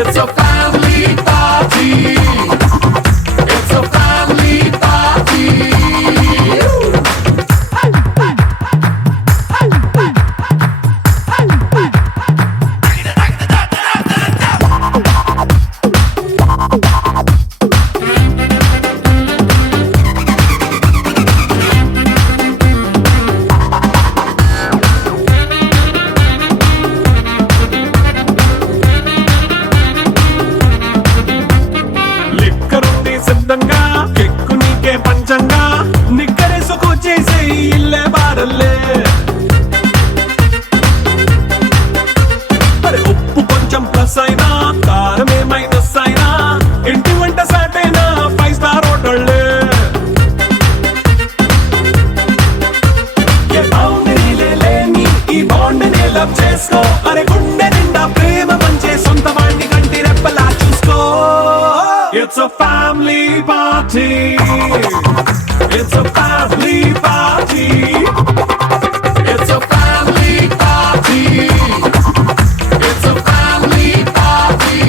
It's a family party. It's a family party. లిక్కరుంది సిద్ధంగా, కెక్కు నీకే పంచంగా, నిక్కరేసుకు చేసే ఇల్లే బారల్లే. మరి ఉప్పు కొంచెం ప్లస్ అయినా, కారమే మైనస్ అయినా, ఇంటి వంట సాటైనా 5 స్టార్ హోటళ్ళే. ఏ బౌండరీలే లేని ఈ బాండ్ని లవ్ చేసుకో, అరే గుండె నిండా ప్రేమ పంచే సొంత వాణ్ణి కంటి రెప్పలా చూసుకో. It's a family party. It's a family party. It's a family party. It's a family party.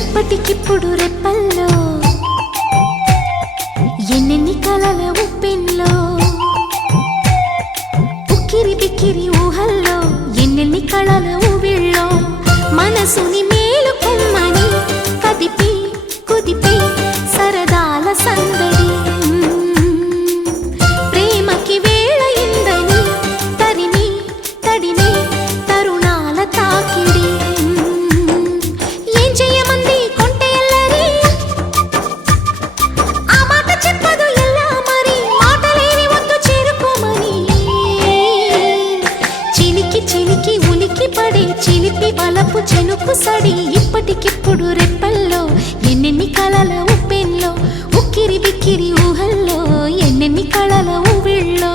ఇప్పటికిప్పుడు రెప్పల్లో ఎన్నెన్ని కలల ఉప్పెన్లో, ఉక్కిరి బిక్కిరి ఊహల్లో ఎన్నెన్ని కళల ఊవిళ్ళో, మనసుని మేలుకొమ్మని కదిపి కుదిపి సరదాల సందడి, ప్రేమకి వేళ ఇందని తరిమి తడిమి తరుణాల తాకిడి. ఏం చెయ్యమంది కొంటె ఎల్లరి, ఆ మాట చెప్పదు ఎలా మరి, మాటలేని వద్దు చేరుకోమని. చిలికి చిలికి ఉలికి పడి చిలిపి వలపు చెనుకు సడి, ఇప్పటికిప్పుడు రెప్పల్లో ఎన్నెన్ని కలల ఉప్పెన్లో, ఉక్కిరి బిక్కిరి ఊహల్లో ఎన్నెన్ని కళల ఊవిళ్ళో.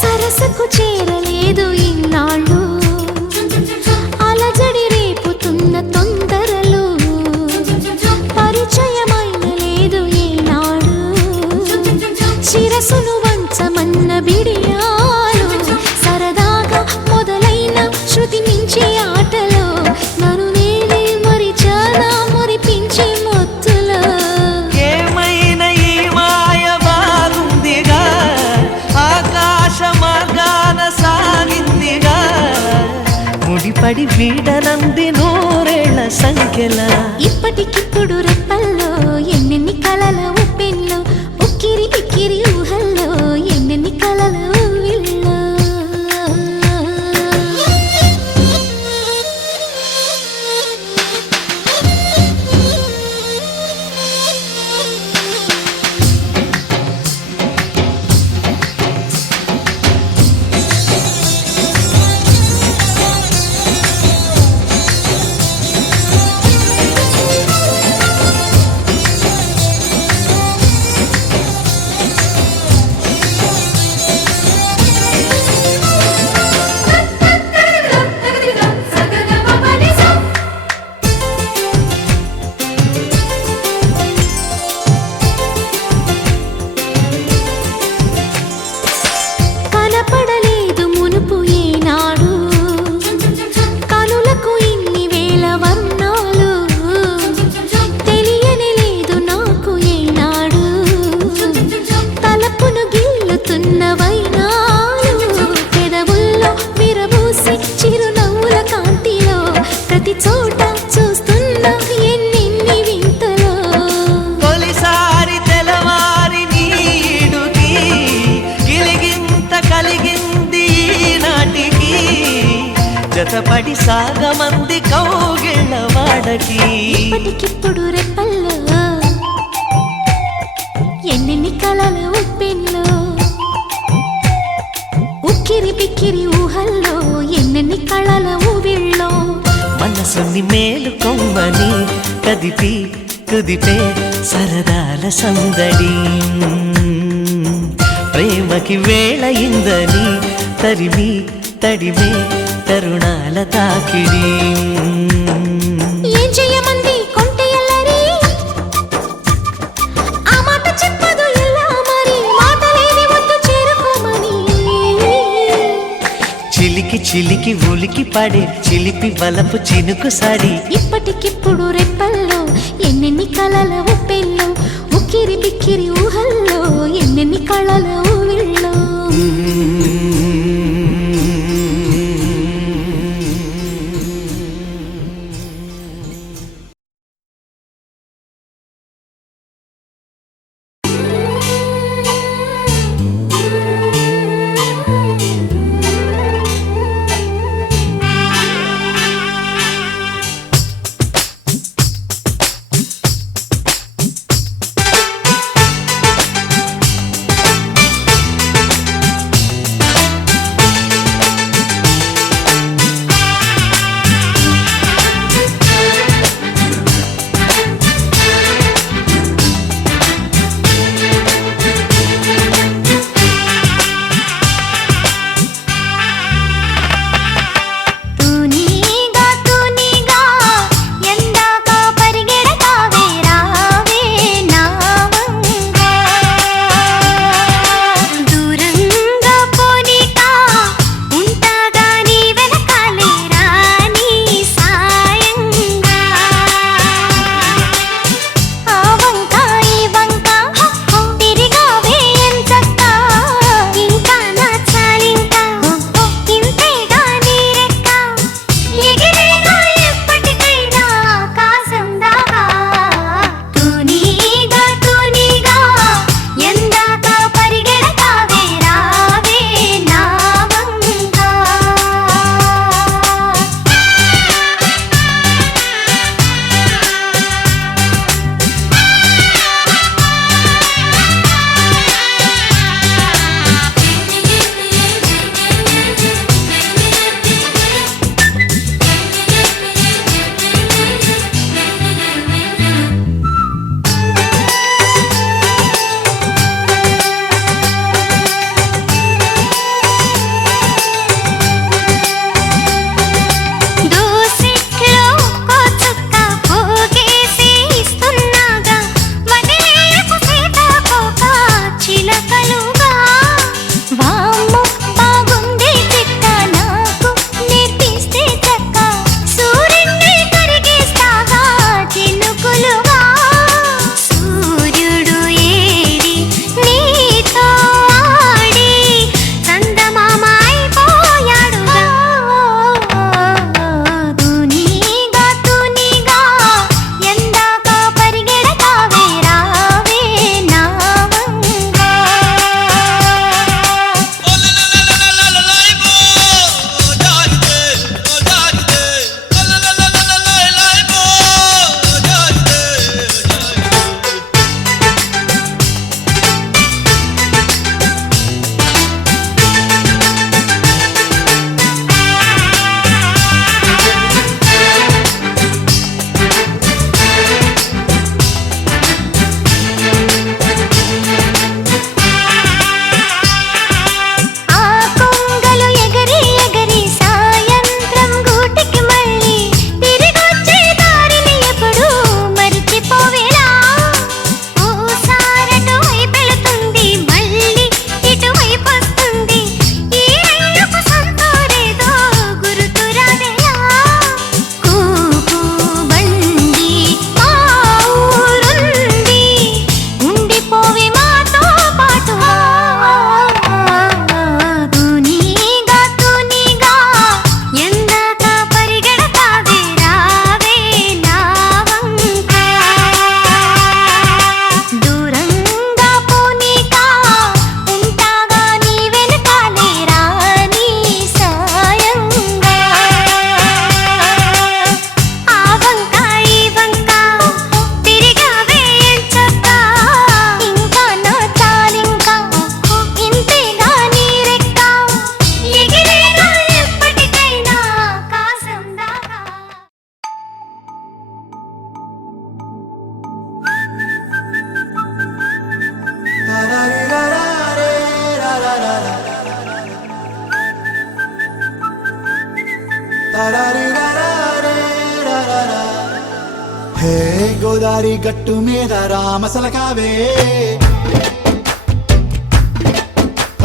సరసకు చేరలేదు ఇన్నాళ్ళు, అలజడి రేపుతున్న తొందరలు, పరిచయమైన లేదు ఏనాడు, శిరసును వంచమన్న బిడియాలు, సరదాగా మొదలైన శృతి మించి ఆటలో, నన్ను నేనే మరిచానా మురిపించే మొత్తులో. ఏమైనా ఈ మాయ బాగుందిగా, ఆకాశ మార్గాన సాగిందిగా, ముడిపడి వీడనంది నూరేళ్ల సంఖ్యలా. ఇప్పటికిప్పుడు రెప్పల్లో ఎన్నెన్ని కలల ఉప్పెన్లో, ఉక్కిరి బిక్కిరి ఊహల్లో ఎన్నెన్ని కలల ఊవిళ్ళో. జతపడి సాగమంది కౌగిళ్ళ వాడకి ఇప్పటికిప్పుడు రెప్పల్లో ఎన్నెన్ని కలల ఉప్పెన్లో ఉక్కిరి బిక్కిరి ఊహల్లో ఎన్నెన్ని కళల ఊవిళ్ళో మనసుని మేలుకొమ్మని కదిపి కుదిపే సరదాల సందడి ప్రేమకి వేళయిందని తరిమి తడిమే తరుణాల తాకిడి ఏం చెయ్యమంది కొంటె ఎల్లరి ఆ మాట చెప్పదు ఎలా మరి మాటలేని వద్దు చేరుకోమని చిలికి చిలికి ఉలికి పడే చిలిపి వలపు చినుకు సడి ఇప్పటికిప్పుడు రెప్పల్లో ఎన్నెన్ని కలల ఉప్పెల్లో ఉక్కిరి బిక్కిరి ఊహల్లో ఎన్నెన్ని కళల ఊవిళ్ళో హే గోదారి గట్టు మీద రామసలకావే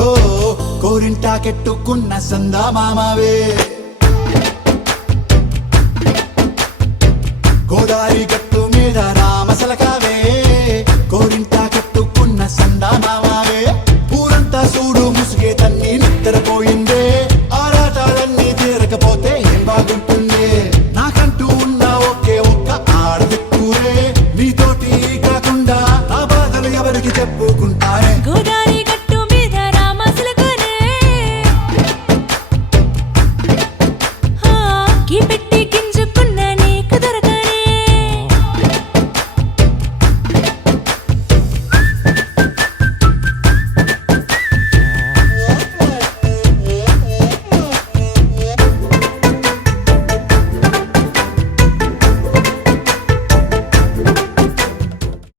ఓ కోరింటాకెట్టుకున్న సందా మామావే గోదారి గట్టు మీద రామసలకావే కోరింటాకెట్టుకున్న సందా మామావే ఊరంతా చూడు ముసుగే తన్ని నిద్రపోయిందే ఆరాటాలన్నీ తీరకపోతే ఏం బాగుంటుంది నాకంటూ ఉన్న ఒకే ఒక్క ఆడదిక్కురే నీతోటి కాకుండా నా బాధలు ఎవరికి చెప్పుకుంటానే గోదా